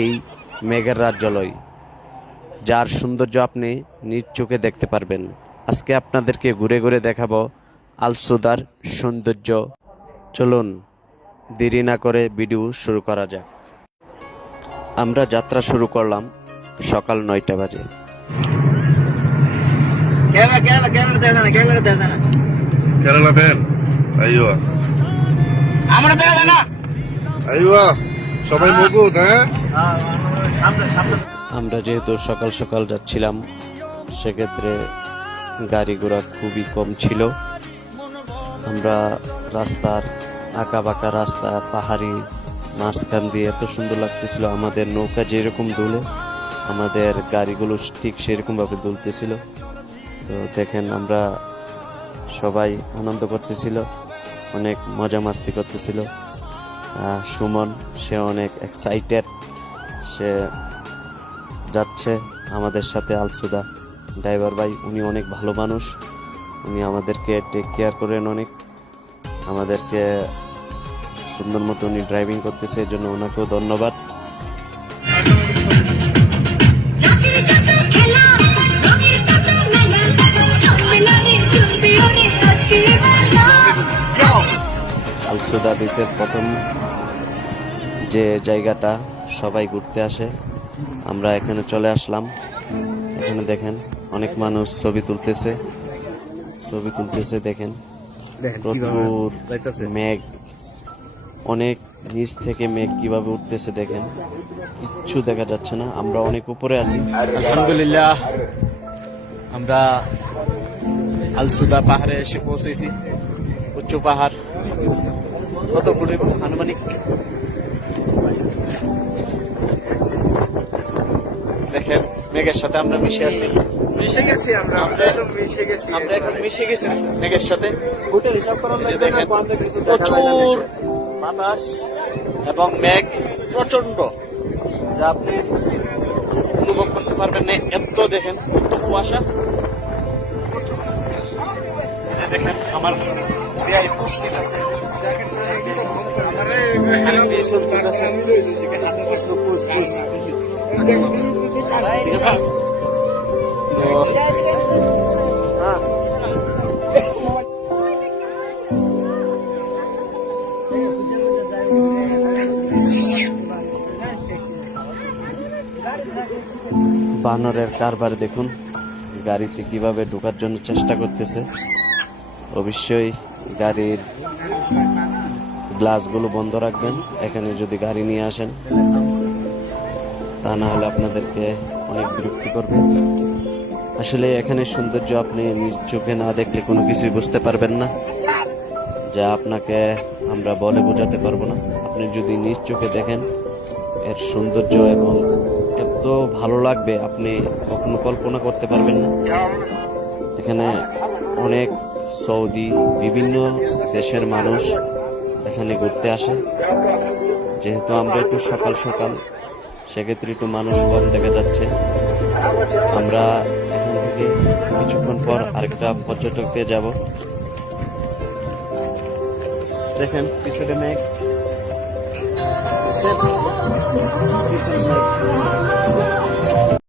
এই মেঘের রাজ্যালয়, যার সৌন্দর্য আপনি নিজ চোখে দেখতে পারবেন। আজকে আপনাদেরকে ঘুরে ঘুরে দেখাবো আলসুদার সৌন্দর্য। চলুন দেরি না করে ভিডিও শুরু করা যাক। আমরা যাত্রা শুরু করলাম সকাল 9টা বাজে। কেরালা ফ্যান আইওয়া আমরা দেখা না আইওয়া সবাই মজবুত। হ্যাঁ, আমরা যেহেতু সকাল সকাল যাচ্ছিলাম, সেক্ষেত্রে গাড়ি ঘোড়া খুবই কম ছিল। আমরা রাস্তার আঁকা বাঁকা রাস্তা, পাহাড়ি মাঝখান দিয়ে এত সুন্দর লাগতেছিল। আমাদের নৌকা যেরকম দুলে, আমাদের গাড়িগুলো ঠিক সেরকম ভাবে দুলতেছিল। তো দেখেন, আমরা সবাই আনন্দ করতেছিল, অনেক মজা মাস্তি করতেছিল। সুমন, সে অনেক এক্সাইটেড, সে যাচ্ছে আমাদের সাথে। আলসুদা ড্রাইভার ভাই, উনি অনেক ভালো মানুষ, উনি আমাদেরকে টেক কেয়ার করেন অনেক, আমাদেরকে সুন্দর মতো উনি ড্রাইভিং করতেছে, এই জন্য ওনাকেও ধন্যবাদ। আলসুদা বিচের প্রথম যে জায়গাটা সবাই ঘুরতে আসে, আমরা এখানে চলে আসলাম। এখানে দেখেন অনেক মানুষ ছবি তুলতেছে দেখেন প্রচুর মেঘ, অনেক নিচ থেকে মেঘ কিভাবে উঠতেছে দেখেন, কিচ্ছু দেখা যাচ্ছে না। আমরা অনেক উপরে আছি। আলহামদুলিল্লাহ, আমরা আলসুদা পাহাড়ে এসে পৌঁছেছি। উচ্চ পাহাড়, কত ফুট আনুমানিক দেখেন। মেঘের সাথে আমরা মিশে গেছি মেঘের সাথে। দেখেন প্রচুর বাতাস এবং মেঘ প্রচন্ড, যা আপনি অনুভব করতে পারবেন না। এত দেখেন, এত কুয়াশা। দেখেন আমার পুষ্টি আছে, বানরের কারবার দেখুন, গাড়িতে কিভাবে ঢোকার জন্য চেষ্টা করতেছে। অবশ্যই গাড়ির গ্লাসগুলো বন্ধ রাখবেন এখানে যদি গাড়ি নিয়ে আসেন, তা না হলে আপনাদেরকে অনেক বিরক্তি করবে। আসলে এখানে সৌন্দর্য আপনি নিজ চোখে না দেখলে কোনো কিছুই বুঝতে পারবেন না, যা আপনাকে আমরা বলে বোঝাতে পারবো না। আপনি যদি নিজ চোখে দেখেন এর সৌন্দর্য এবং এত ভালো লাগবে, আপনি কখনো কল্পনা করতে পারবেন না। এখানে অনেক সৌদি, বিভিন্ন দেশের মানুষ এখানে ঘুরতে আসে। যেহেতু আমরা একটু সকাল সকাল, সেক্ষেত্রে একটু মানুষ কম দেখা যাচ্ছে। আমরা এখান থেকে কিছুক্ষণ পর আরেকটা পর্যটক পেয়ে যাব। দেখেন পিছনে মেঘ, পিছনে মেঘ।